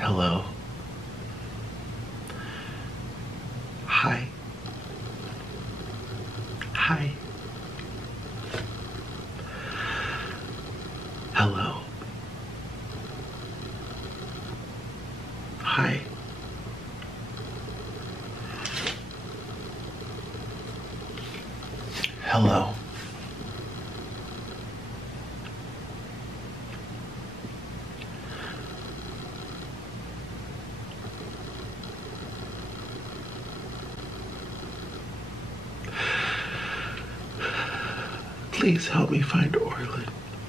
Hello. Hi. Hi. Hello. Hi. Hello. Please help me find Orlin.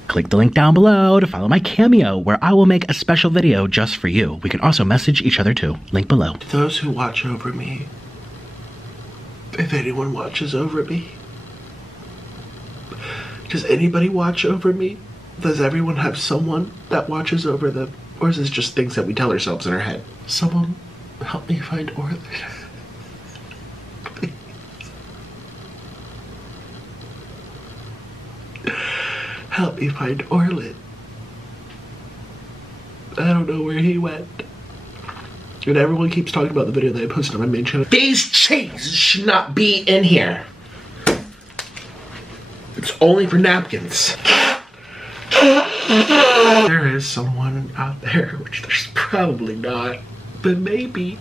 Click the link down below to follow my Cameo, where I will make a special video just for you. We can also message each other too. Link below. To those who watch over me, if anyone watches over me, does anybody watch over me? Does everyone have someone that watches over them? Or is this just things that we tell ourselves in our head? Someone help me find Orlin. Please. Help me find Orlin. I don't know where he went. And everyone keeps talking about the video that I posted on my main channel. These cheese should not be in here. It's only for napkins. There is someone out there, which there's probably not, but maybe,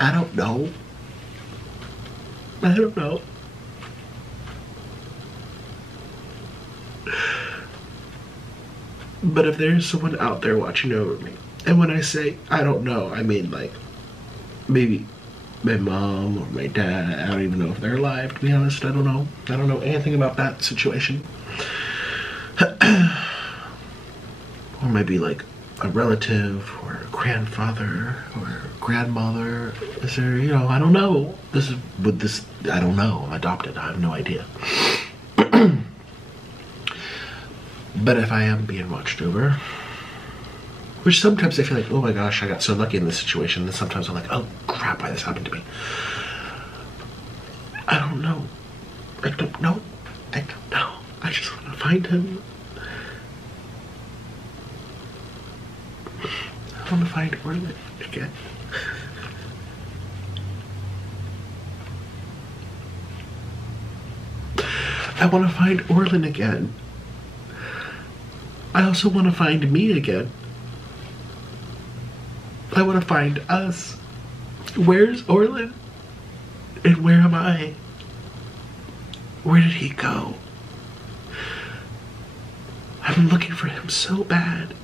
I don't know. I don't know. But if there's someone out there watching over me, and when I say I don't know, I mean like maybe my mom or my dad. I don't even know if they're alive, to be honest. I don't know. I don't know anything about that situation. Or maybe like a relative or a grandfather or a grandmother. Is there, you know, I don't know. I don't know. I'm adopted. I have no idea. But if I am being watched over, which sometimes I feel like, oh my gosh, I got so lucky in this situation. And sometimes I'm like, oh crap, why this happened to me? I don't know. I don't know. I don't know. I just want to find him. I want to find Orlin again. I want to find Orlin again. I also want to find me again. I want to find us. Where's Orlin? And where am I? Where did he go? I've been looking for him so bad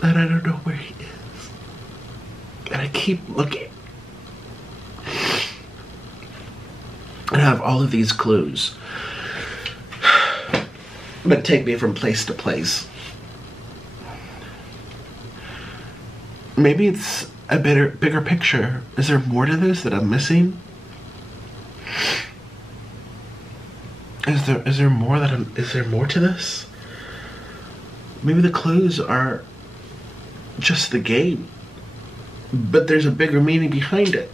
that I don't know where he is. And I keep looking. And I have all of these clues. But take me from place to place. Maybe it's a bigger picture. Is there more to this that I'm missing? Is there more to this? Maybe the clues are just the game, but there's a bigger meaning behind it.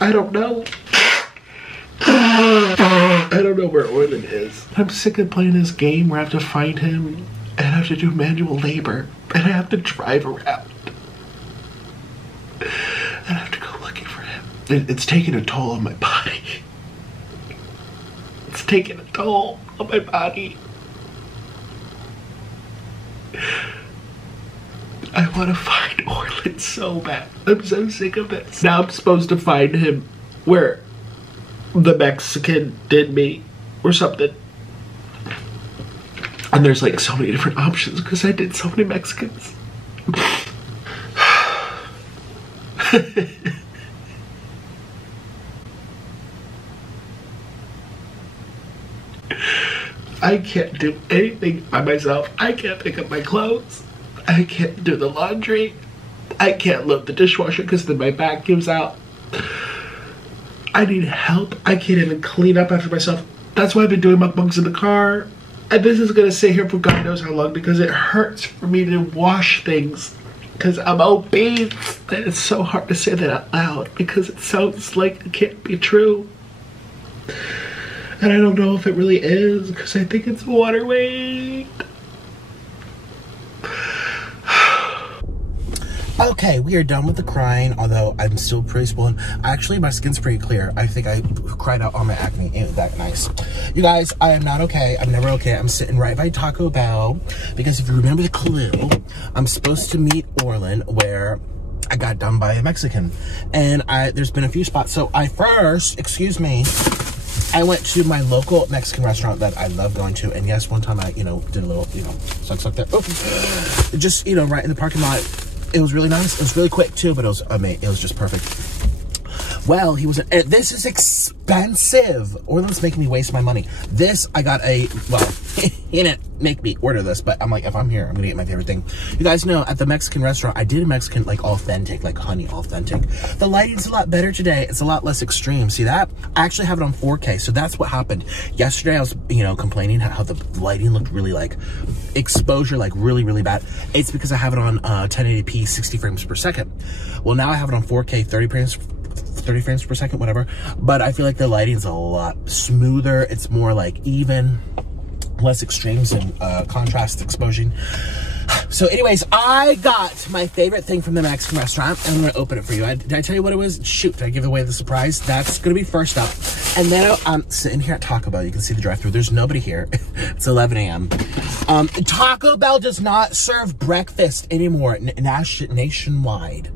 I don't know. I don't know where Orlin is. I'm sick of playing this game where I have to find him and I have to do manual labor and I have to drive around and I have to go looking for him. It's taking a toll on my body. It's taking a toll on my body. I want to find Orlin so bad. I'm so sick of this. Now I'm supposed to find him where the Mexican did me or something. And there's like so many different options because I did so many Mexicans. I can't do anything by myself. I can't pick up my clothes. I can't do the laundry. I can't load the dishwasher because then my back gives out. I need help. I can't even clean up after myself. That's why I've been doing mukbangs in the car. And this is gonna sit here for God knows how long because it hurts for me to wash things because I'm obese. And it's so hard to say that out loud because it sounds like it can't be true. And I don't know if it really is, because I think it's water weight. Okay, we are done with the crying, although I'm still pretty swollen. Actually, my skin's pretty clear. I think I cried out on my acne. Ain't that nice? You guys, I am not okay. I'm never okay. I'm sitting right by Taco Bell, because if you remember the clue, I'm supposed to meet Orlin where I got done by a Mexican. And there's been a few spots. So I first, excuse me, I went to my local Mexican restaurant that I love going to. And yes, one time I, did a little, suck that. Oh, just, right in the parking lot. It was really nice. It was really quick too, but it was amazing. It was just perfect. Well, this is expensive. Orland's making me waste my money. This, I got he didn't make me order this, but I'm like, if I'm here, I'm gonna get my favorite thing. You guys know, at the Mexican restaurant, I did a Mexican, like authentic, like honey authentic. The lighting's a lot better today. It's a lot less extreme. See that? I actually have it on 4K, so that's what happened. Yesterday, I was, complaining how the lighting looked really like, exposure like really, really bad. It's because I have it on 1080p, 60 frames per second. Well, now I have it on 4K, 30 frames per second, whatever. But I feel like the lighting's a lot smoother. It's more like even, less extremes and contrast exposure. So anyways, I got my favorite thing from the Mexican restaurant, and I'm gonna open it for you. Did I tell you what it was? Shoot, did I give away the surprise? That's gonna be first up. And then I'm sitting here at Taco Bell. You can see the drive-thru. There's nobody here. It's 11 a.m. Taco Bell does not serve breakfast anymore nationwide.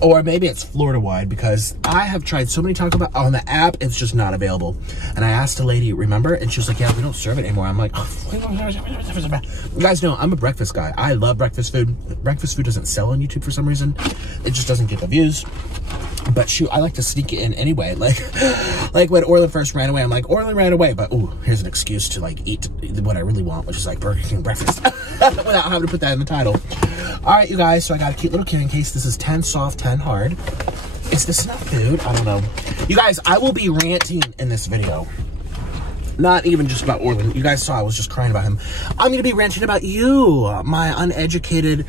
Or maybe it's Florida-wide, because I have tried so many Taco Bell on the app, it's just not available. And I asked a lady, remember? And she was like, yeah, we don't serve it anymore. I'm like, oh. You guys know, I'm a breakfast guy. I love breakfast food. Breakfast food doesn't sell on YouTube for some reason. It just doesn't get the views. But shoot, I like to sneak it in anyway. Like when Orlin first ran away, I'm like, Orlin ran away, but ooh, here's an excuse to like eat what I really want, which is like Burger King breakfast, without having to put that in the title. All right, you guys, so I got a cute little carrying case. This is 10 soft, 10 hard. Is this enough food? I don't know. You guys, I will be ranting in this video. Not even just about Orlin. You guys saw I was just crying about him. I'm going to be ranting about you, my uneducated,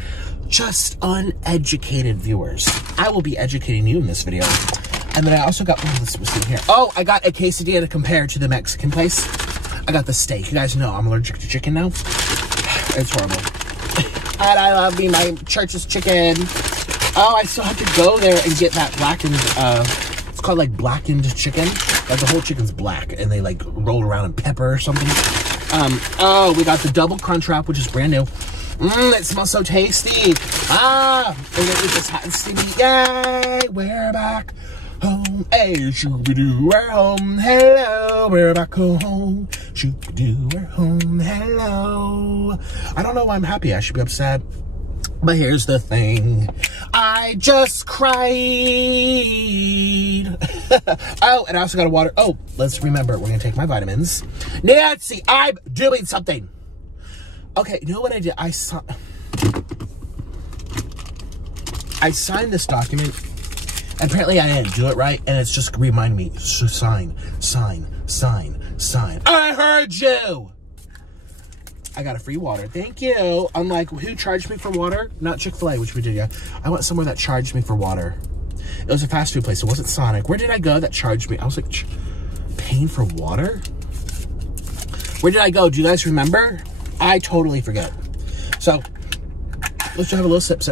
just uneducated viewers. I will be educating you in this video. And then I also got, this was in here. Oh, I got a quesadilla to compare to the Mexican place. I got the steak. You guys know I'm allergic to chicken now. It's horrible. And I love me my church's chicken. Oh, I still have to go there and get that blackened, it's called like blackened chicken. Like the whole chicken's black and they like roll around in pepper or something. Oh, we got the double crunch wrap, which is brand new. It smells so tasty. We're gonna eat this hot and steamy. Yay, we're back home. Hey, shoo-be-doo, we're home. Hello, we're back home. Shoo-be-doo, we're home. Hello. I don't know why I'm happy. I should be upset. But here's the thing. I just cried. Oh, and I also got a water. Oh, let's remember, we're going to take my vitamins. Nancy, I'm doing something. Okay, you know what I did? I signed this document. Apparently I didn't do it right, and it's just reminding me. So sign. I heard you. I got a free water. Thank you. I'm like, who charged me for water? Not Chick-fil-A, which we did, yeah. I went somewhere that charged me for water. It was a fast food place. It wasn't Sonic. Where did I go that charged me? I was like, paying for water? Where did I go? Do you guys remember? I totally forget. So, let's just have a little sip.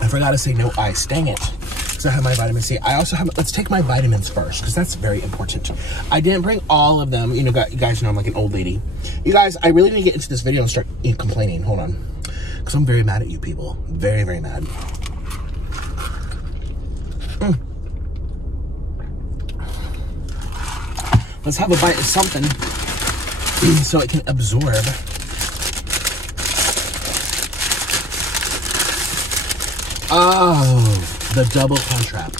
I forgot to say no ice. Dang it. Because I have my vitamin C. I also have, let's take my vitamins first, because that's very important. I didn't bring all of them. You guys know I'm like an old lady. You guys, I really need to get into this video and start complaining. Hold on. Because I'm very mad at you people. Very, very mad. Let's have a bite of something so it can absorb. Oh, the double crunch wrap.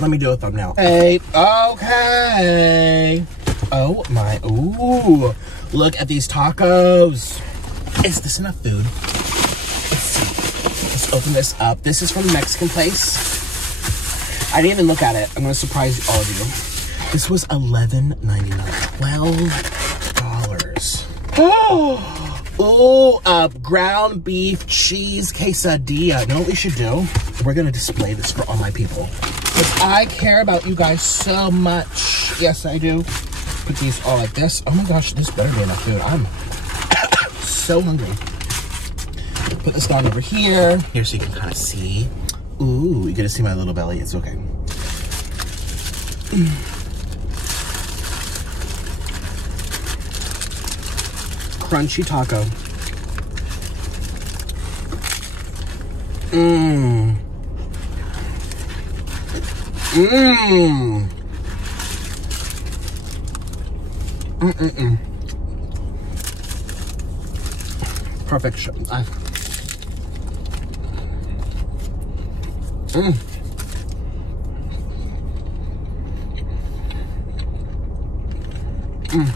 Let me do a thumbnail. Hey, okay. Oh my, ooh. Look at these tacos. Is this enough food? Let's see. Let's open this up. This is from the Mexican place. I didn't even look at it. I'm gonna surprise all of you. This was $11.99. Oh, ground beef cheese quesadilla. Know what we should do? We're gonna display this for all my people. Because I care about you guys so much. Yes, I do. Put these all like this. Oh my gosh, this better be enough food. I'm so hungry. Put this down over here. Here so you can kind of see. Ooh, you get to see my little belly. It's okay. Crunchy taco. Mmm. Mmm. Mm-mm-mm. Perfection. Mm. Mm.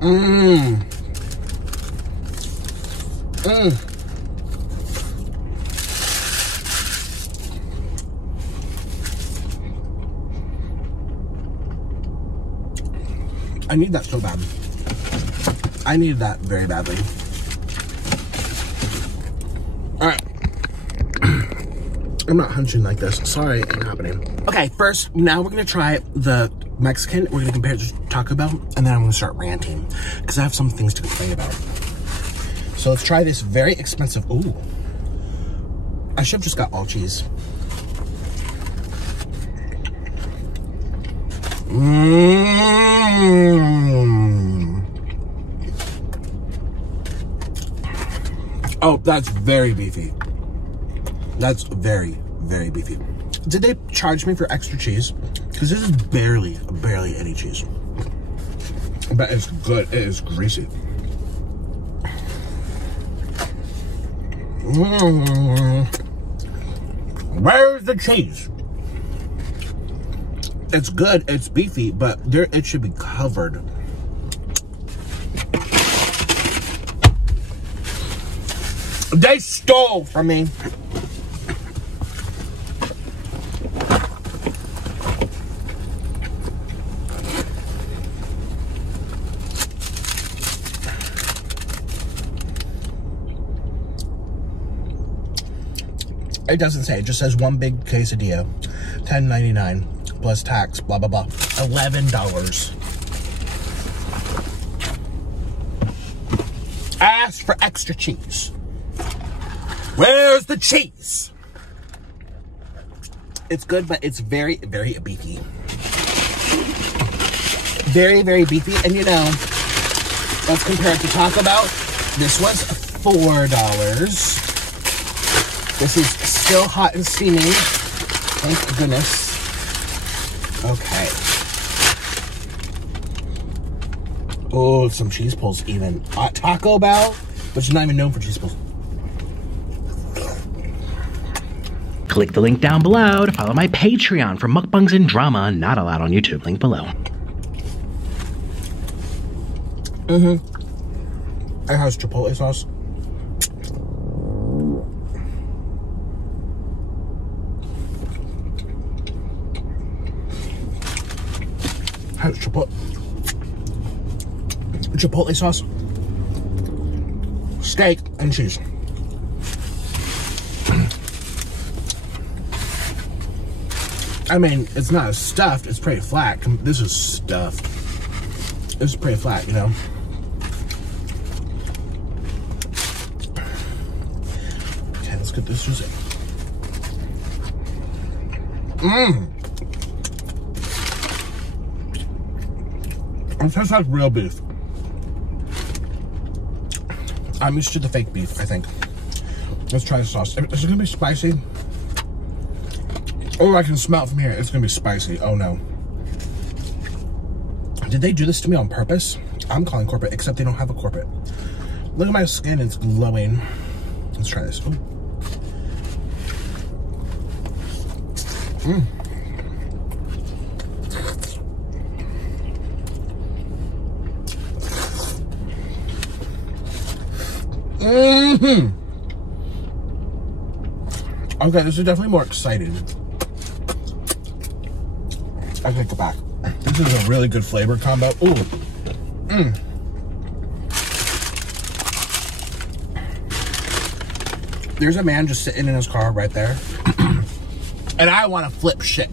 Mmm. Mmm. I need that so bad. I needed that very badly. Alright. I'm not hunching like this. Sorry, ain't happening. Okay, first, now we're gonna try the Mexican. We're gonna compare it to Taco Bell, and then I'm gonna start ranting, because I have some things to complain about. So let's try this very expensive, ooh. I should have just got all cheese. Mmm. Oh, that's very beefy. That's very, very beefy. Did they charge me for extra cheese? Because this is barely any cheese. But it's good. It is greasy. Where's the cheese? It's good, it's beefy, but it should be covered. They stole from me. It doesn't say, it just says one big quesadilla, $10.99. Plus tax, blah, blah, blah. $11. Ask for extra cheese. Where's the cheese? It's good, but it's very, very beefy. Very, very beefy. And you know, let's compare it to Taco Bell. This was $4. This is still hot and steaming. Thank goodness. Okay. Oh, some cheese pulls even. Taco Bell, which is not even known for cheese pulls. Click the link down below to follow my Patreon for mukbangs and drama not allowed on YouTube. Link below. Mm-hmm. It has chipotle sauce. Has chipotle sauce, steak, and cheese. I mean, it's not stuffed, it's pretty flat. This is stuffed. This is pretty flat, you know? Okay, let's get this juice in. Mmm! It tastes like real beef. I'm used to the fake beef, I think. Let's try the sauce. Is it gonna be spicy? Oh, I can smell it from here. It's gonna be spicy. Oh no. Did they do this to me on purpose? I'm calling corporate, except they don't have a corporate. Look at my skin, it's glowing. Let's try this. Ooh. Mmm. Mm-hmm. Okay, this is definitely more exciting. I take it back. This is a really good flavor combo. Ooh. There's a man just sitting in his car right there. And I want to flip shit.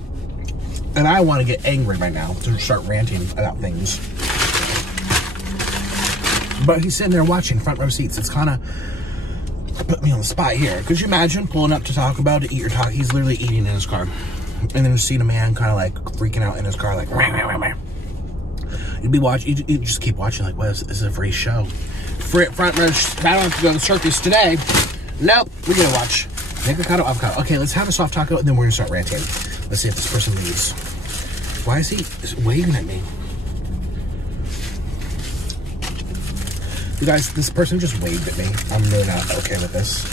And I want to get angry right now to start ranting about things. But he's sitting there watching front row seats. It's kind of put me on the spot here. Could you imagine pulling up to Taco Bell to eat your taco? He's literally eating in his car. And then just seeing a man kind of like freaking out in his car, like, you'd be watching, you just keep watching, like, what is this? A free show? Front row, I don't have to go to the circus today. Nope, we're gonna watch Nikocado avocado. Okay, let's have a soft taco and then we're gonna start ranting. Let's see if this person leaves. Why is he waving at me? You guys, this person just waved at me. I'm really not okay with this.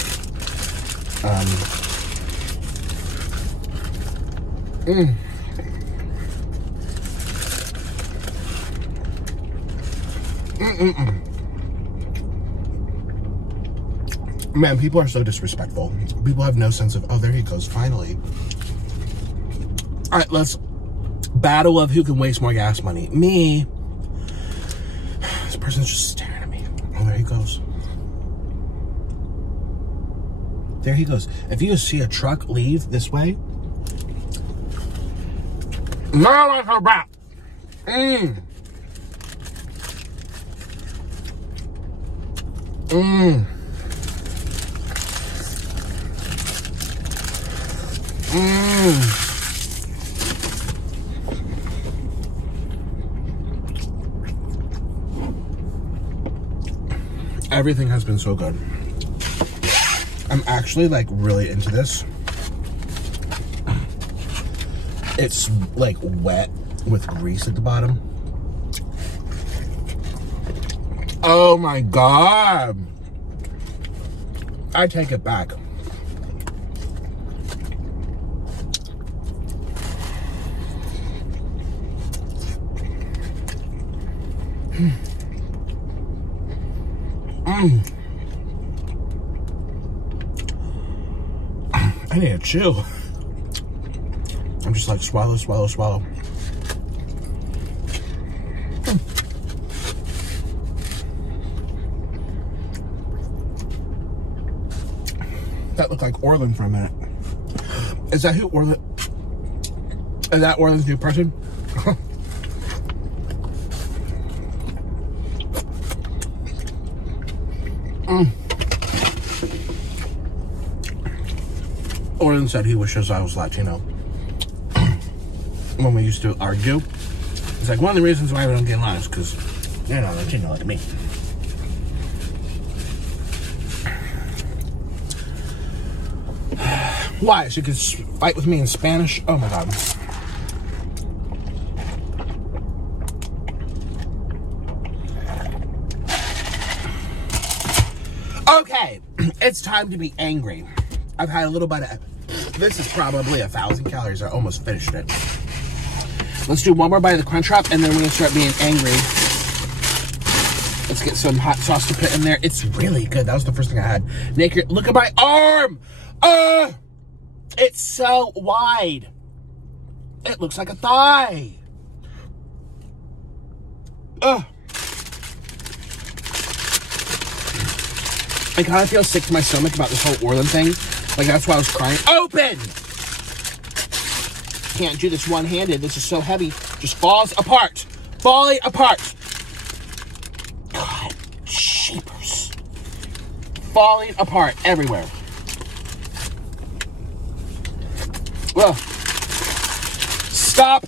Man, people are so disrespectful. People have no sense of, oh, there he goes, finally. All right, let's battle of who can waste more gas money. Me. This person's just staring at me. Oh, there he goes. There he goes. If you just see a truck leave this way. Now like her back. Everything has been so good. I'm actually like really into this. It's like wet with grease at the bottom. Oh my God. I take it back. I need to chew. I'm just like swallow, swallow, swallow. That looked like Orland for a minute. Is that who Orland? Is that Orland's new person? Orland said he wishes I was Latino. When we used to argue, it's like one of the reasons why we don't get along is because you're not Latino like me. Why? So you could fight with me in Spanish? Oh my God. Okay, it's time to be angry. I've had a little bit of, this is probably 1,000 calories. I almost finished it. Let's do one more bite of the Crunchwrap and then we're gonna start being angry. Let's get some hot sauce to put in there. It's really good. That was the first thing I had. Naked, look at my arm! It's so wide. It looks like a thigh. I kind of feel sick to my stomach about this whole Orland thing. Like, that's why I was crying. Open! Can't do this one-handed. This is so heavy. Just falls apart. Falling apart. God, jeepers. Falling apart everywhere. Ugh. Stop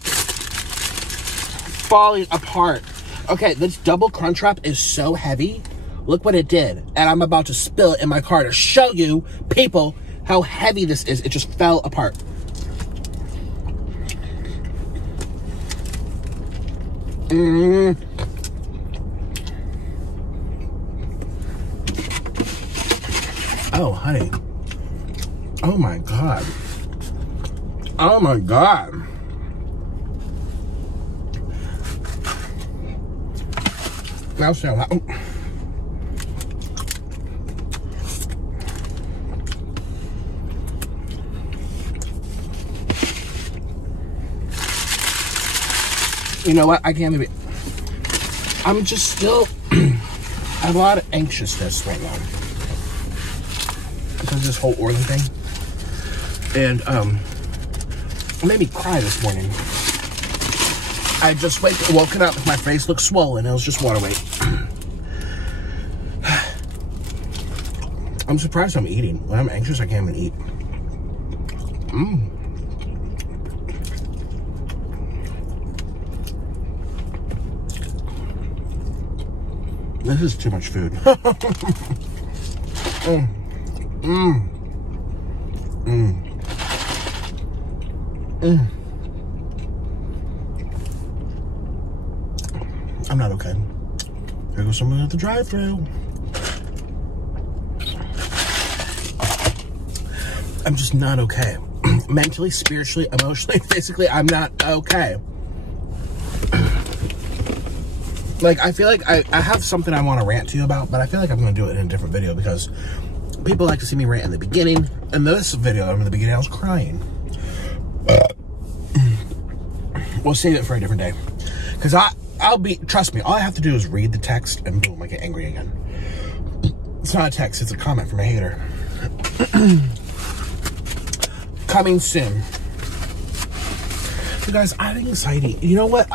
falling apart. Okay, this double Crunchwrap is so heavy. Look what it did. And I'm about to spill it in my car to show you, people, how heavy this is. It just fell apart. Oh, honey. Oh, my God. Oh, my God. Now, so how... You know what? I can't even... I'm just still... I have a lot of anxiousness right now. Because of this whole organ thing. And, it made me cry this morning. I just woken up, my face looked swollen. It was just water weight. I'm surprised I'm eating. When I'm anxious, I can't even eat. This is too much food. I'm not okay. There goes someone at the drive-thru. I'm just not okay. Mentally, spiritually, emotionally, physically, I'm not okay. Like, I feel like I have something I want to rant to you about, but I feel like I'm going to do it in a different video because people like to see me rant in the beginning. In this video, in the beginning, I was crying. We'll save it for a different day. Because I'll be, trust me, all I have to do is read the text and boom, I get angry again. It's not a text, it's a comment from a hater. Coming soon. You guys, I have anxiety. You know what?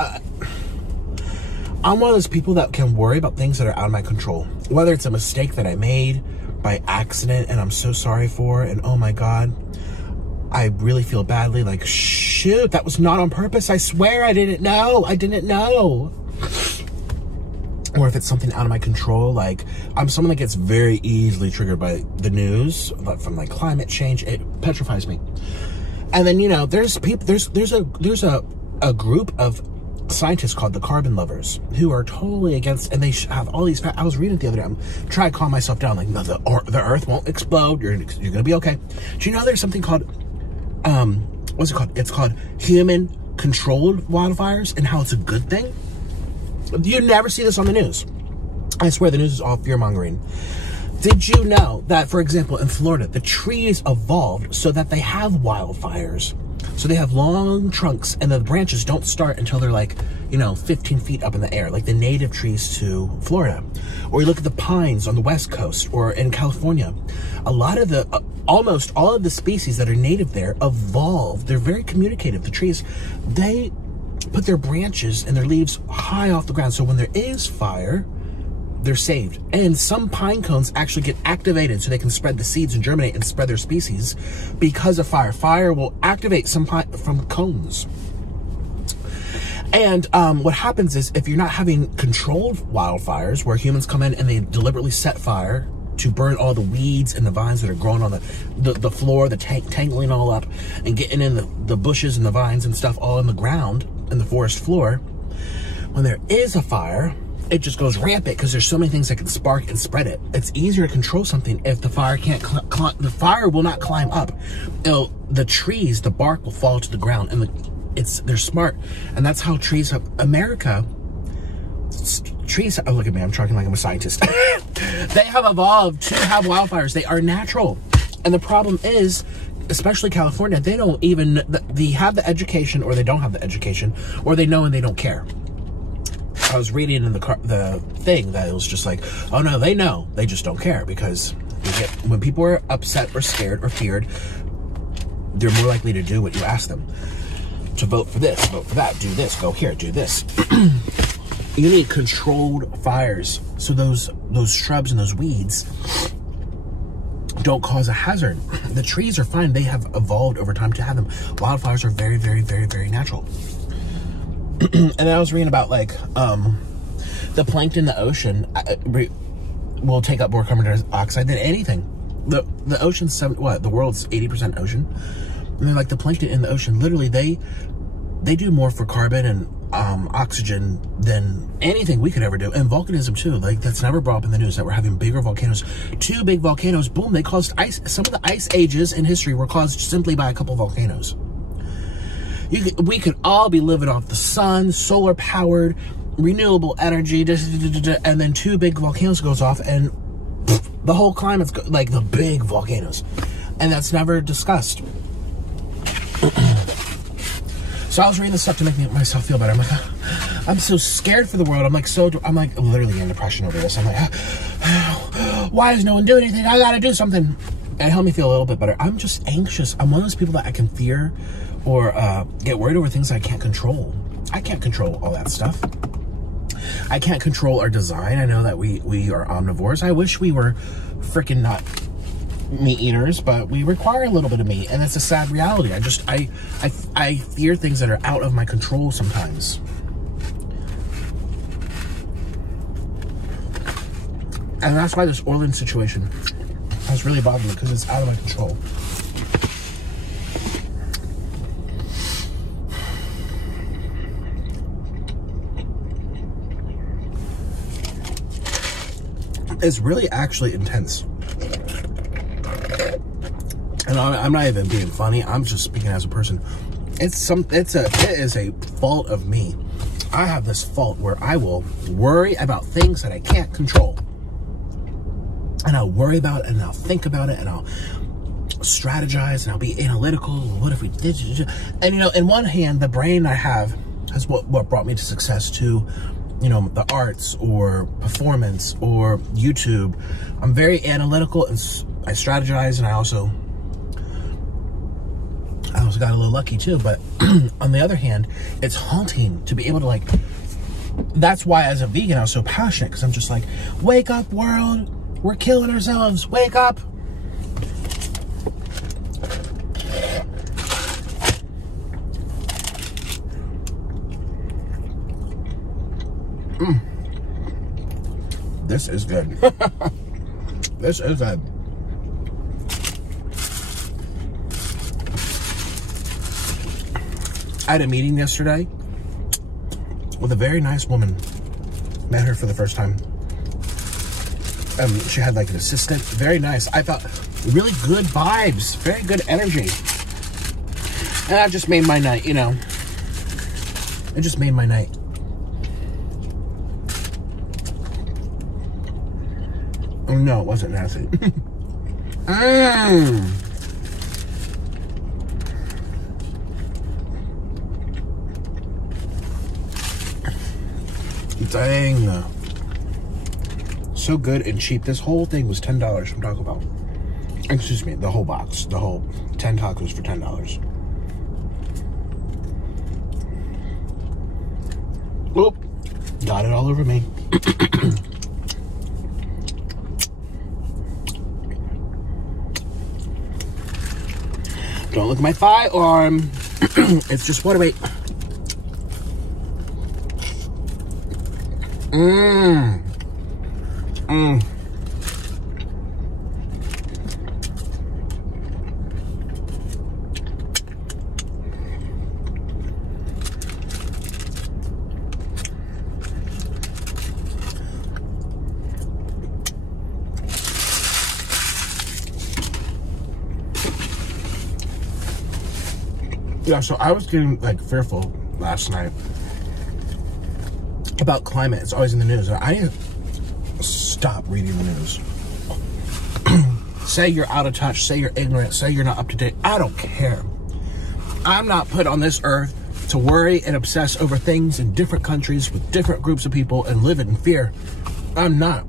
I'm one of those people that can worry about things that are out of my control. Whether it's a mistake that I made by accident and I'm so sorry for, and oh my God, I really feel badly, like, shoot, that was not on purpose. I swear I didn't know. I didn't know. Or if it's something out of my control, like, I'm someone that gets very easily triggered by the news, from like climate change. It petrifies me. And then, you know, there's people, there's a group of scientists called the carbon lovers who are totally against, and they have all these I was reading it the other day. I'm trying to calm myself down, like, no, the earth won't explode. You're gonna be okay. Do you know there's something called what's it called? It's called human controlled wildfires, and how it's a good thing. You never see this on the news. I swear the news is all fear-mongering. Did you know that, for example, in Florida, the trees evolved so that they have wildfires? So they have long trunks, and the branches don't start until they're like, you know, 15 feet up in the air, like the native trees to Florida. Or you look at the pines on the West Coast or in California. A lot of the, almost all of the species that are native there evolved. They're very communicative. The trees, they put their branches and their leaves high off the ground. So when there is fire, they're saved. And some pine cones actually get activated so they can spread the seeds and germinate and spread their species because of fire. Fire will activate some pine from cones. And what happens is, if you're not having controlled wildfires where humans come in and they deliberately set fire to burn all the weeds and the vines that are growing on the floor, tangling all up and getting in the bushes and the vines and stuff all in the ground, in the forest floor, when there is a fire, it just goes rampant because there's so many things that can spark and spread it. It's easier to control something if the fire can't the fire will not climb up. The trees, the bark will fall to the ground, and they're smart, and that's how trees have America. Trees, oh, look at me, I'm talking like I'm a scientist. They have evolved to have wildfires. They are natural, and the problem is, especially California, they don't even they have the education, or they don't have the education, or they know and they don't care. I was reading in the thing that it was just like, oh no, they know, they just don't care, because when people are upset or scared or feared, they're more likely to do what you ask them. To vote for this, vote for that, do this, go here, do this. You need controlled fires so those shrubs and those weeds don't cause a hazard. The trees are fine. They have evolved over time to have them. Wildfires are very, very, very, very natural. And then I was reading about, like, the plankton in the ocean will take up more carbon dioxide than anything. The ocean's the world's 80% ocean. And then, like, the plankton in the ocean, literally, they do more for carbon and oxygen than anything we could ever do. And volcanism too. Like, that's never brought up in the news, that we're having bigger volcanoes. 2 big volcanoes, boom, they caused ice. Some of the ice ages in history were caused simply by a couple volcanoes. We could all be living off the sun, solar powered, renewable energy, and then 2 big volcanoes goes off, and the whole climate's like the big volcanoes, and that's never discussed. So So I was reading this stuff to make myself feel better. I'm like, I'm so scared for the world. I'm like literally in depression over this. I'm like, why is no one doing anything? I gotta do something. And it helped me feel a little bit better. I'm just anxious. I'm one of those people that I can fear or get worried over things I can't control. I can't control all that stuff. I can't control our design. I know that we are omnivores. I wish we were freaking not meat eaters, but we require a little bit of meat, and it's a sad reality. I fear things that are out of my control sometimes. And that's why this Orland situation has really bothered me, because it's out of my control. It's really actually intense. And I'm not even being funny. I'm just speaking as a person. It is a fault of me. I have this fault where I will worry about things that I can't control. And I'll worry about it, and I'll think about it, and I'll strategize, and I'll be analytical. What if we did? And, you know, in one hand, the brain I have is what brought me to success too. You know, the arts or performance or YouTube. I'm very analytical, and I strategize, and I also got a little lucky too. But on the other hand, it's haunting to be able to, like, that's why as a vegan I was so passionate, because I'm just like, wake up world, we're killing ourselves, wake up. This is good. This is good. I had a meeting yesterday with a very nice woman. Met her for the first time. She had like an assistant. Very nice. I thought really good vibes. Very good energy. And that just made my night, you know. It just made my night. Oh, no, it wasn't nasty. Dang. So good and cheap. This whole thing was $10 from Taco Bell. Excuse me, the whole box. The whole 10 tacos for $10. Whoop. Got it all over me. Don't look at my thigh arm. It's just water weight. Yeah, so I was getting like fearful last night about climate. It's always in the news. I need to stop reading the news. Say you're out of touch, say you're ignorant, say you're not up to date. I don't care. I'm not put on this earth to worry and obsess over things in different countries with different groups of people and live in fear. I'm not.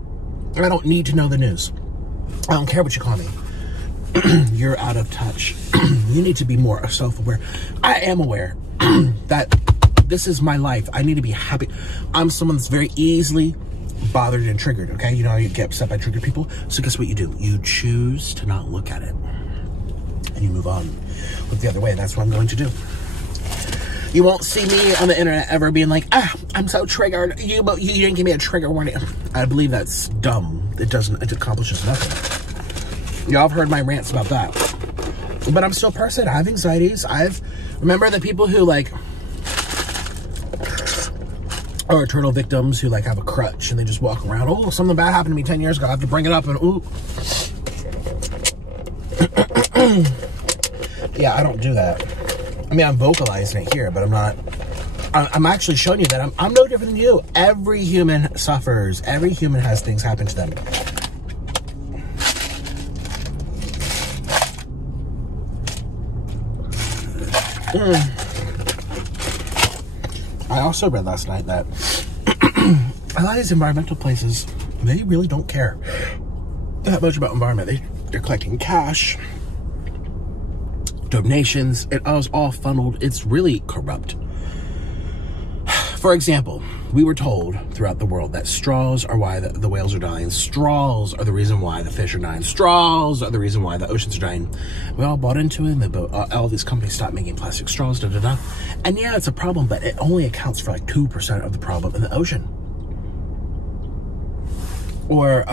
I don't need to know the news. I don't care what you call me. You're out of touch. You need to be more self-aware. I am aware that this is my life. I need to be happy. I'm someone that's very easily bothered and triggered, okay? You know how you get upset by triggered people? So guess what you do? You choose to not look at it. And you move on. Look the other way. That's what I'm going to do. You won't see me on the internet ever being like, I'm so triggered. You didn't give me a trigger warning. I believe that's dumb. It accomplishes nothing. Y'all have heard my rants about that. But I'm still a person. I have anxieties. Remember the people who like are eternal victims who like have a crutch and they just walk around. Oh, something bad happened to me 10 years ago. I have to bring it up and ooh. Yeah, I don't do that. I mean, I'm vocalizing it here, but I'm not. I'm actually showing you that I'm no different than you. Every human suffers. Every human has things happen to them. I also read last night that a lot of these environmental places, they really don't care that much about environment. They're collecting cash, donations. It was all funneled. It's really corrupt. For example, we were told throughout the world that straws are why the whales are dying. Straws are the reason why the fish are dying. Straws are the reason why the oceans are dying. We all bought into it, and all these companies stopped making plastic straws, da-da-da. And yeah, it's a problem, but it only accounts for like 2% of the problem in the ocean. Or,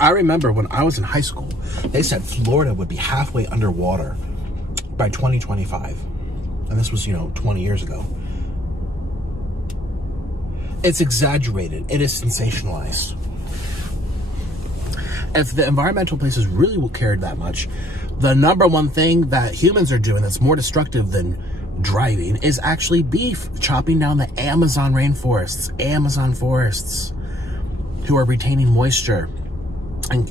I remember when I was in high school, they said Florida would be halfway underwater by 2025. And this was, 20 years ago. It's exaggerated. It is sensationalized. If the environmental places really will care that much, the number one thing that humans are doing that's more destructive than driving is actually beef, chopping down the Amazon rainforests, Amazon forests, who are retaining moisture. And,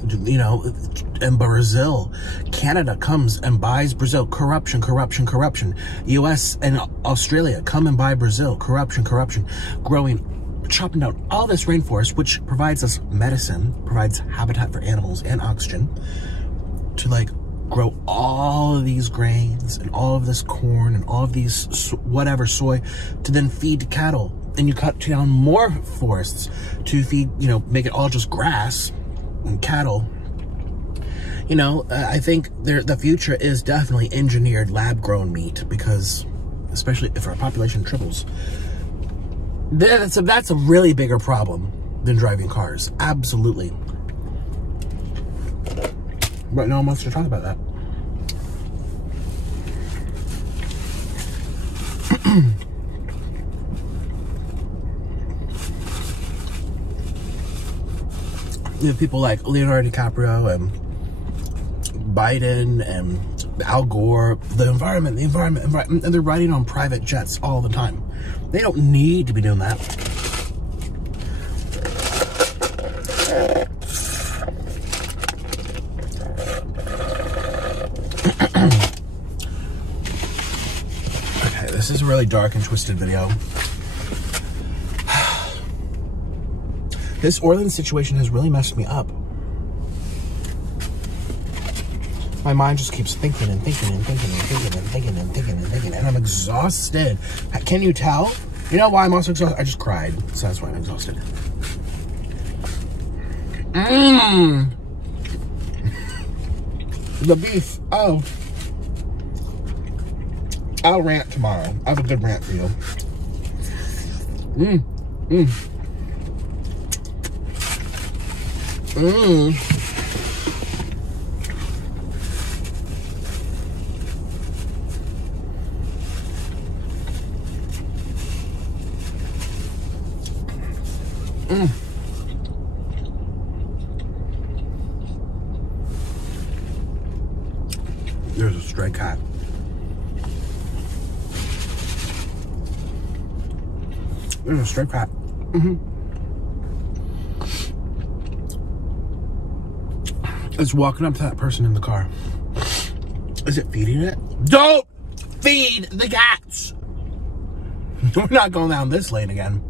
in Brazil, Canada comes and buys Brazil. Corruption, corruption, corruption. US and Australia come and buy Brazil. Corruption, corruption. Chopping down all this rainforest, which provides us medicine, provides habitat for animals and oxygen, to grow all of these grains and all of this corn and all of these whatever soy to then feed cattle. And you cut down more forests to feed, make it all just grass and cattle. I think the future is definitely engineered lab-grown meat, because especially if our population triples, that's a really bigger problem than driving cars. Absolutely. But no one wants to talk about that. You have people like Leonardo DiCaprio and Biden and Al Gore. The environment, and they're riding on private jets all the time. They don't need to be doing that. Okay, this is a really dark and twisted video. This Orleans situation has really messed me up. My mind just keeps thinking and thinking and thinking and thinking and thinking and thinking and thinking, and I'm exhausted. Can you tell? You know why I'm also exhausted? I just cried, so that's why I'm exhausted. The beef. Oh. I'll rant tomorrow. I have a good rant for you. There's a stray cat. There's a stray cat. It's walking up to that person in the car. Is it feeding it? Don't feed the cats! We're not going down this lane again.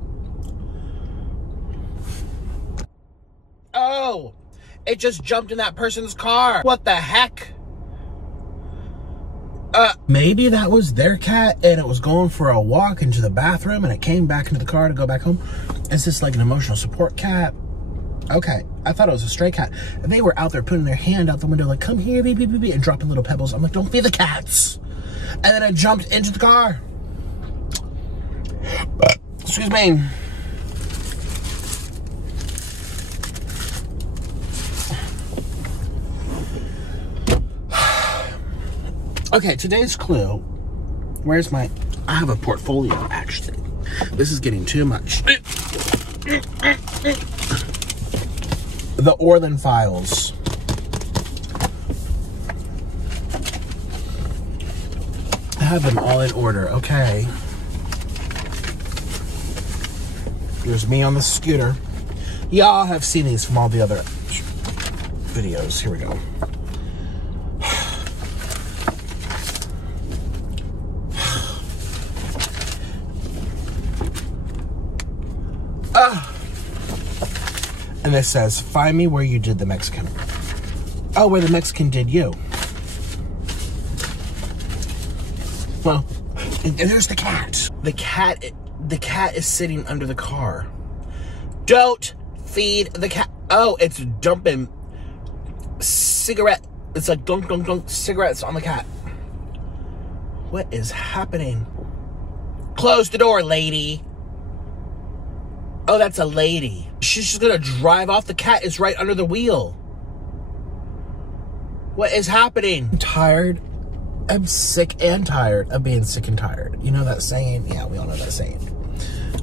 Oh! It just jumped in that person's car. What the heck? Maybe that was their cat and it was going for a walk into the bathroom and it came back into the car to go back home. Is this like an emotional support cat? Okay, I thought it was a stray cat. They were out there putting their hand out the window like, come here, beep, beep, beep, beep, and dropping little pebbles. I'm like, don't feed the cats. And then I jumped into the car. Excuse me. Okay, today's clue. Where's my... I have a portfolio, actually. This is getting too much. The Orleans Files. I have them all in order. Okay. There's me on the scooter. Y'all have seen these from all the other videos. Here we go. And it says, find me where you did the Mexican. Oh, where the Mexican did you. Well, and there's the cat. The cat is sitting under the car. Don't feed the cat. Oh, it's dumping cigarette. It's like dunk, dunk, dunk cigarettes on the cat. What is happening? Close the door, lady. Oh, that's a lady. She's just gonna drive off. The cat is right under the wheel. What is happening? I'm tired. I'm sick and tired of being sick and tired. You know that saying? Yeah, we all know that saying.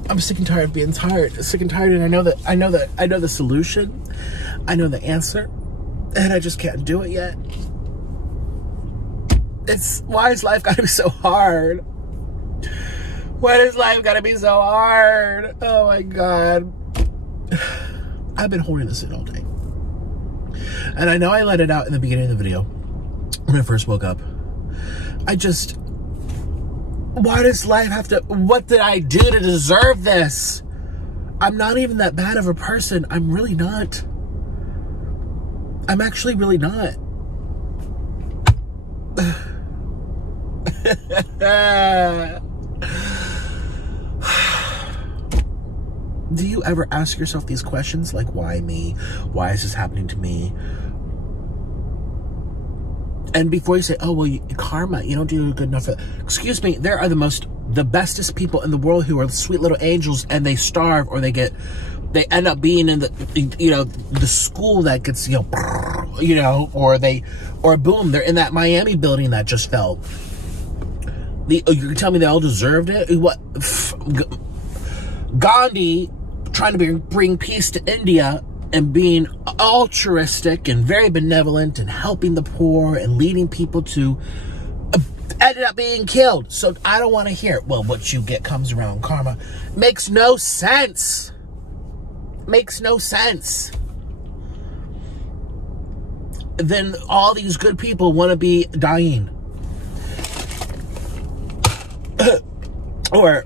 I'm sick and tired of being tired. Sick and tired, and I know the solution. I know the answer. And I just can't do it yet. Why is life gotta be so hard? Why does life gotta be so hard? Oh my God. I've been holding this in all day. And I know I let it out in the beginning of the video when I first woke up. Why does life have to, what did I do to deserve this? I'm not even that bad of a person. I'm really not. I'm actually really not. Do you ever ask yourself these questions? Like, why me? Why is this happening to me? And before you say, oh, well, karma, you don't do good enough. Excuse me, there are the bestest people in the world who are sweet little angels, and they starve, or they end up being in the school that gets, or boom, they're in that Miami building that just fell. You can tell me they all deserved it? What? Gandhi trying to bring peace to India and being altruistic and very benevolent and helping the poor and leading people to ended up being killed. So I don't want to hear it. Well, what you get comes around, karma. Makes no sense. Makes no sense. Then all these good people want to be dying. Or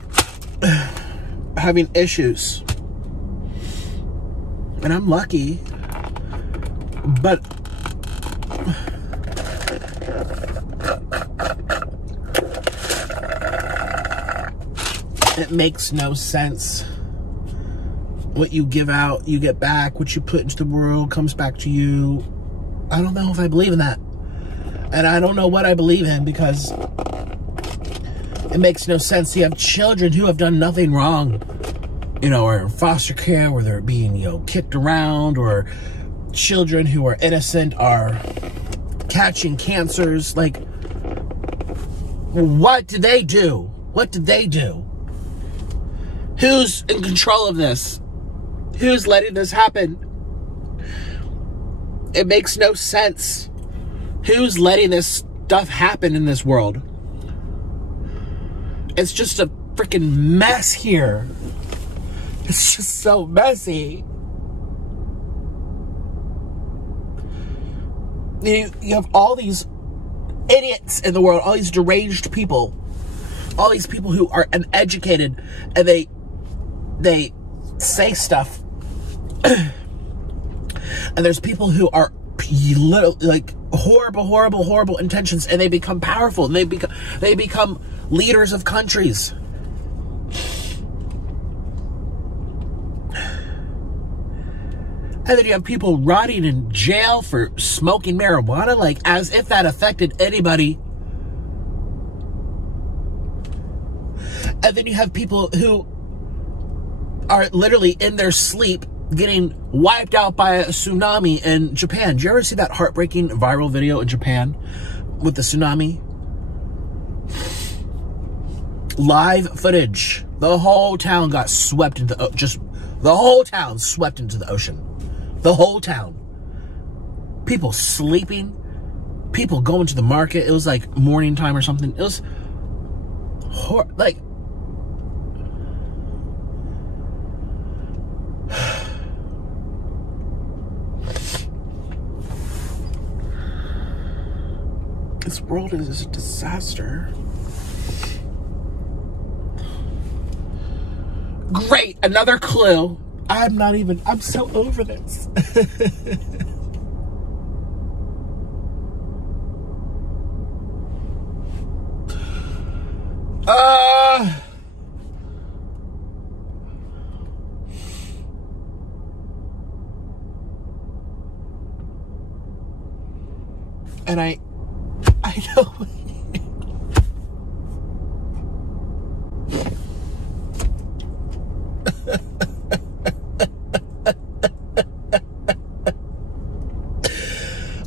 having issues. And I'm lucky, but it makes no sense. What you give out, you get back. What you put into the world comes back to you. I don't know if I believe in that. And I don't know what I believe in, because it makes no sense. You have children who have done nothing wrong, or in foster care, where they're being, kicked around, or children who are innocent are catching cancers. Like, what did they do? What did they do? Who's in control of this? Who's letting this happen? It makes no sense. Who's letting this stuff happen in this world? It's just a freaking mess here. It's just so messy. You have all these idiots in the world, all these deranged people, all these people who are uneducated, and they say stuff. And there's people who are like horrible intentions, and they become powerful, and they become leaders of countries. And then you have people rotting in jail for smoking marijuana, like as if that affected anybody. And then you have people who are literally in their sleep getting wiped out by a tsunami in Japan. Did you ever see that heartbreaking viral video in Japan with the tsunami? Live footage. The whole town got swept into the whole town swept into the ocean. The whole town. People sleeping. People going to the market. It was like morning time or something. It was like this world is a disaster. Great, another clue. I'm so over this. And I know.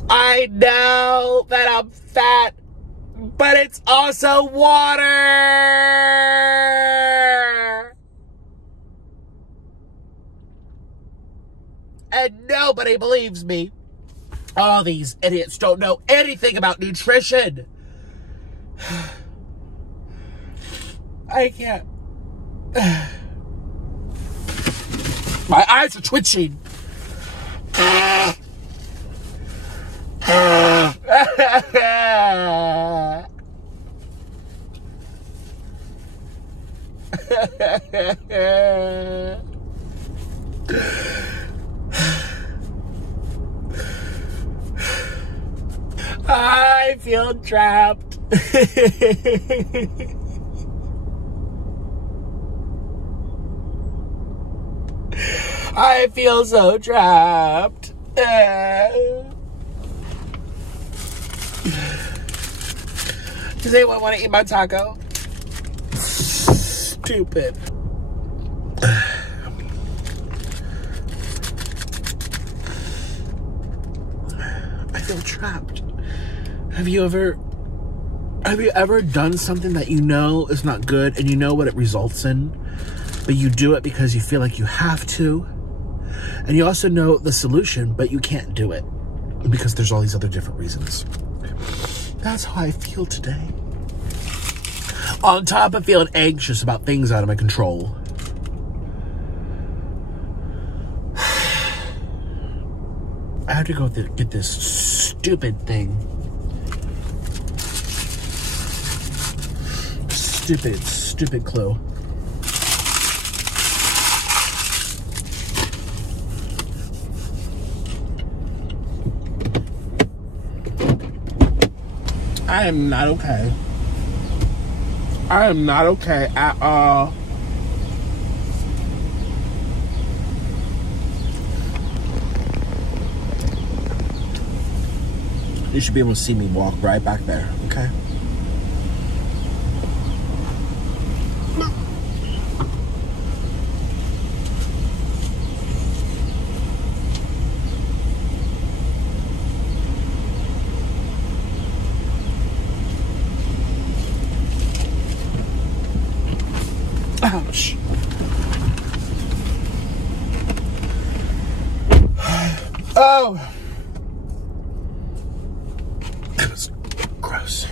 I know that I'm fat, but it's also water. And nobody believes me. All these idiots don't know anything about nutrition. I can't. My eyes are twitching. I feel trapped. I feel so trapped. Does anyone want to eat my taco? Stupid. I feel trapped. Have you ever done something that you know is not good and you know what it results in, but you do it because you feel like you have to, and you also know the solution, but you can't do it because there's all these other different reasons? That's how I feel today. On top of feeling anxious about things out of my control. I have to go get this stupid thing. Stupid clue. I am not okay. I am not okay at all. You should be able to see me walk right back there, okay? Ouch. Oh. That was gross.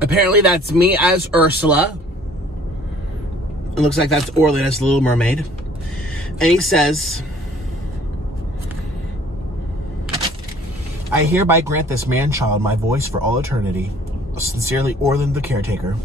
Apparently that's me as Ursula. It looks like that's Orlin as the Little Mermaid. And he says, I hereby grant this man-child my voice for all eternity. Sincerely, Orlin the caretaker.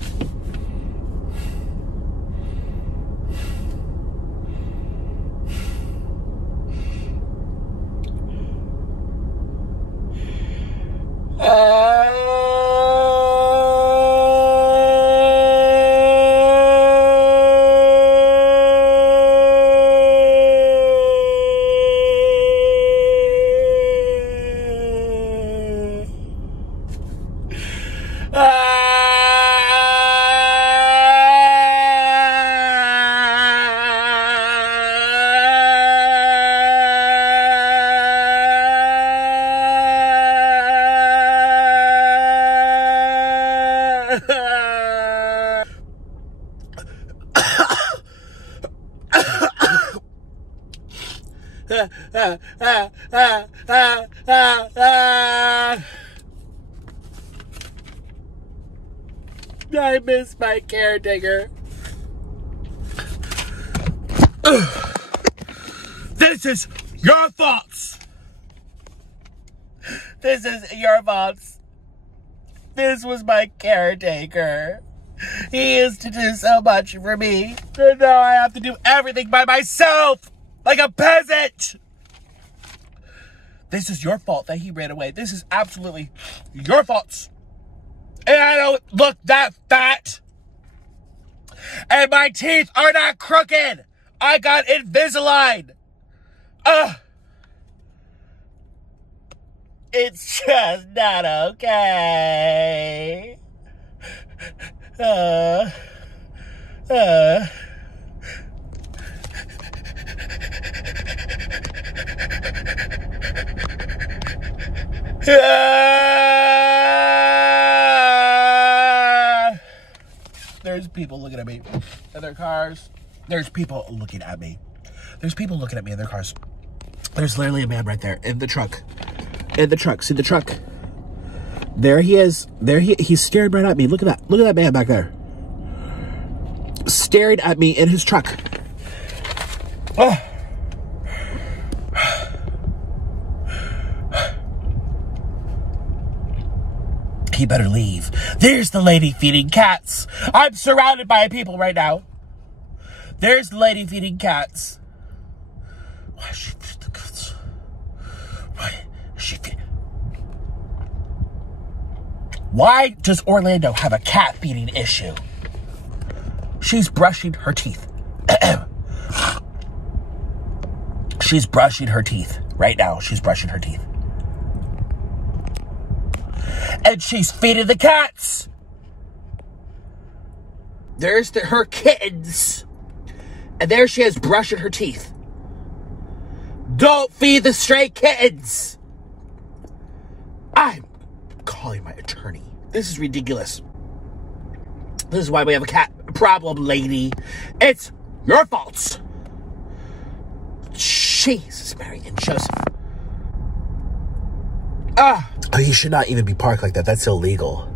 I miss my caretaker. This is your fault. This is your fault. This was my caretaker. He used to do so much for me. And now I have to do everything by myself. Like a peasant. This is your fault that he ran away. This is absolutely your fault. And I don't look that fat. And my teeth are not crooked. I got Invisalign. It's just not okay. There's people looking at me in their cars. There's people looking at me. There's people looking at me in their cars. There's literally a man right there in the truck. In the truck. See the truck? There he is. There he's staring right at me. Look at that. Look at that man back there. Staring at me in his truck. Oh. He better leave. There's the lady feeding cats. I'm surrounded by people right now. There's the lady feeding cats. Why is she feeding the cats? Why is she feeding? Why does Orlando have a cat feeding issue? She's brushing her teeth. She's brushing her teeth. Right now, she's brushing her teeth. And she's feeding the cats. There's her kittens. And there she is brushing her teeth. Don't feed the stray kittens. I'm calling my attorney. This is ridiculous. This is why we have a cat problem, lady. It's your fault. Jesus, Mary and Joseph. Oh, you should not even be parked like that. That's illegal.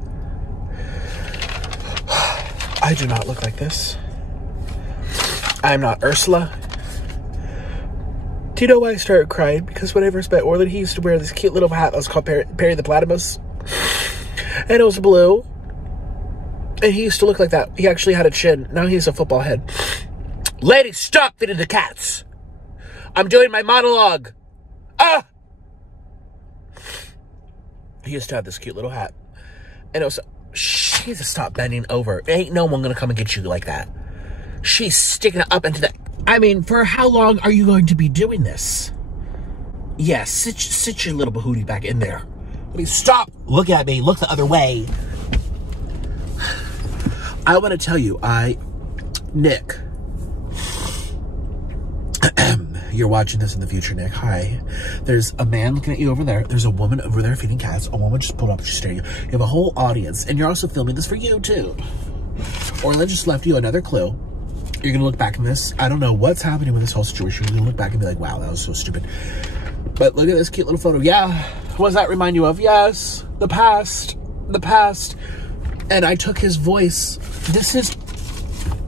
I do not look like this. I am not Ursula. Do you know why I started crying? Because when I first met Orland, he used to wear this cute little hat that was called Perry the Platypus. And it was blue. And he used to look like that. He actually had a chin. Now he has a football head. Lady, stop feeding the cats. I'm doing my monologue. Ah! He used to have this cute little hat. And it was... She needs to stop bending over. Ain't no one gonna come and get you like that. She's sticking it up into the... I mean, for how long are you going to be doing this? Yeah, sit your little bahootie back in there. I mean, stop. Look at me. Look the other way. I want to tell you, Nick... You're watching this in the future, Nick. Hi. There's a man looking at you over there. There's a woman over there feeding cats. A woman just pulled up. She's staring at you. You have a whole audience. And you're also filming this for you, too. Orland just left you another clue. You're going to look back in this. I don't know what's happening with this whole situation. You're going to look back and be like, wow, that was so stupid. But look at this cute little photo. Yeah. What does that remind you of? Yes. The past. The past. And I took his voice. This is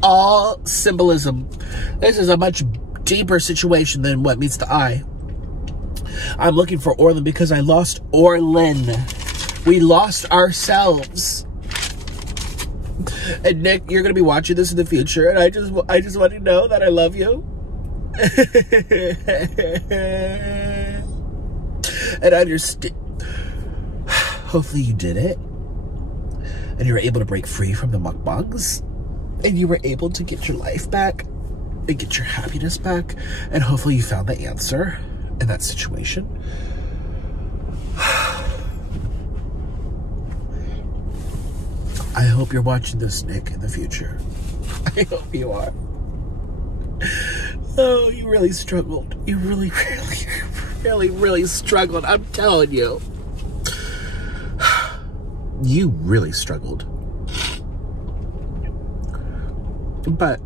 all symbolism. This is a much deeper situation than what meets the eye. I'm looking for Orland because I lost Orland. We lost ourselves. And Nick, you're gonna be watching this in the future, and I just want you to know that I love you. And I understand. Hopefully you did it, and you were able to break free from the mukbangs, and you were able to get your life back and get your happiness back, and hopefully you found the answer in that situation. I hope you're watching this, Nick, in the future. I hope you are. Oh, you really struggled. You really struggled. I'm telling you. You really struggled. But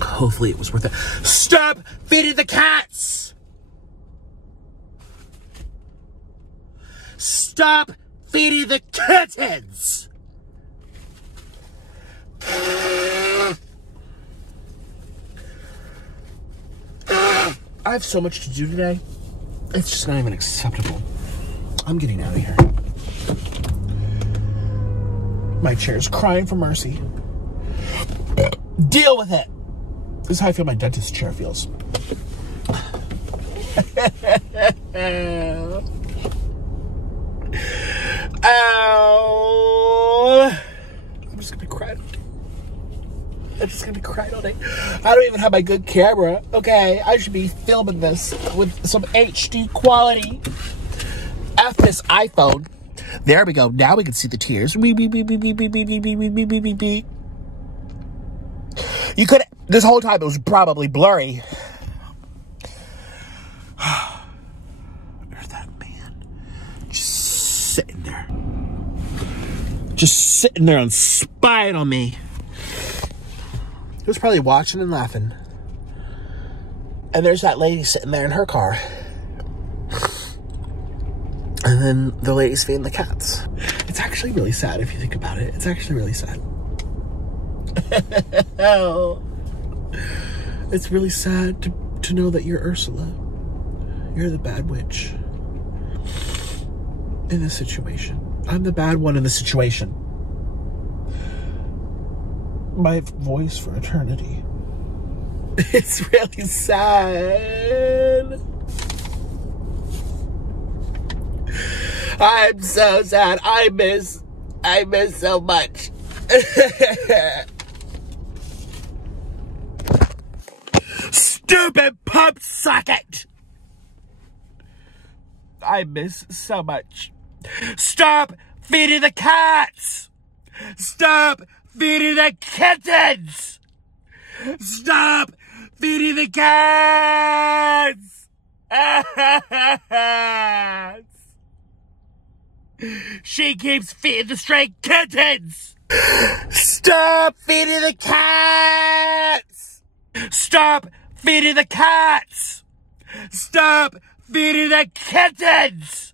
hopefully it was worth it. Stop feeding the cats! Stop feeding the kittens! I have so much to do today. It's just not even acceptable. I'm getting out of here. My chair's crying for mercy. Deal with it. This is how I feel my dentist chair feels. Ow. I'm just gonna cry. I'm just gonna be crying all day. I don't even have my good camera. Okay, I should be filming this with some HD quality. F this iPhone. There we go. Now we can see the tears. You could. This whole time it was probably blurry. There's that man just sitting there, and spying on me. He was probably watching and laughing. And there's that lady sitting there in her car. And then the lady's feeding the cats. It's actually really sad if you think about it. It's actually really sad. It's really sad to know that you're Ursula. You're the bad witch in this situation. I'm the bad one in the situation. My voice for eternity. It's really sad. I'm so sad. I miss so much. Stupid pump socket. I miss so much. Stop feeding the cats. Stop feeding the kittens. Stop feeding the cats. She keeps feeding the stray kittens. Stop feeding the cats. Stop feeding the cats. Stop feeding the kittens.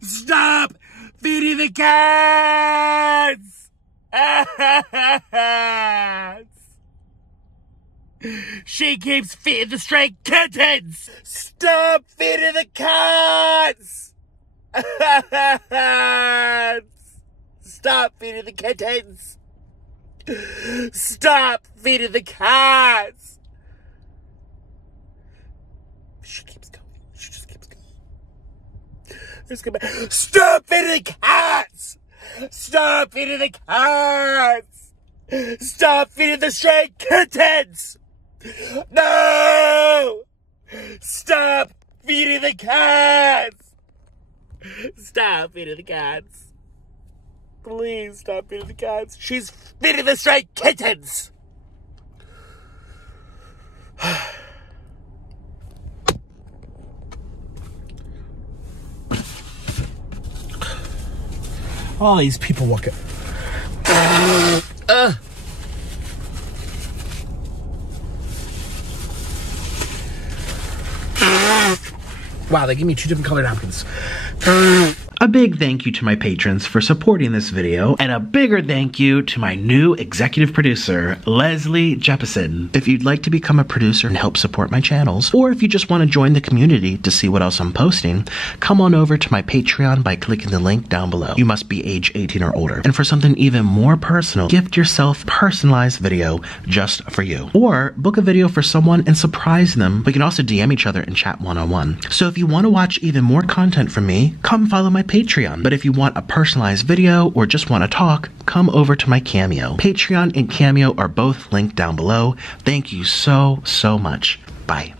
Stop feeding the cats. She keeps feeding the stray kittens. Stop feeding the cats. Stop feeding the kittens. Stop feeding the cats. She keeps going. She just keeps going. There's gonna be... Stop feeding the cats. Stop feeding the cats. Stop feeding the stray kittens. No. Stop feeding the cats. Stop feeding the cats. Please stop feeding the cats. She's feeding the stray kittens. All these people walking. Wow, they give me 2 different colored napkins. A big thank you to my patrons for supporting this video, and a bigger thank you to my new executive producer, Leslie Jeppesen. If you'd like to become a producer and help support my channels, or if you just want to join the community to see what else I'm posting, come on over to my Patreon by clicking the link down below. You must be age 18 or older. And for something even more personal, gift yourself a personalized video just for you. Or book a video for someone and surprise them. We can also DM each other and chat one-on-one. So if you want to watch even more content from me, come follow my Patreon. But if you want a personalized video or just want to talk, come over to my Cameo. Patreon and Cameo are both linked down below. Thank you so much. Bye.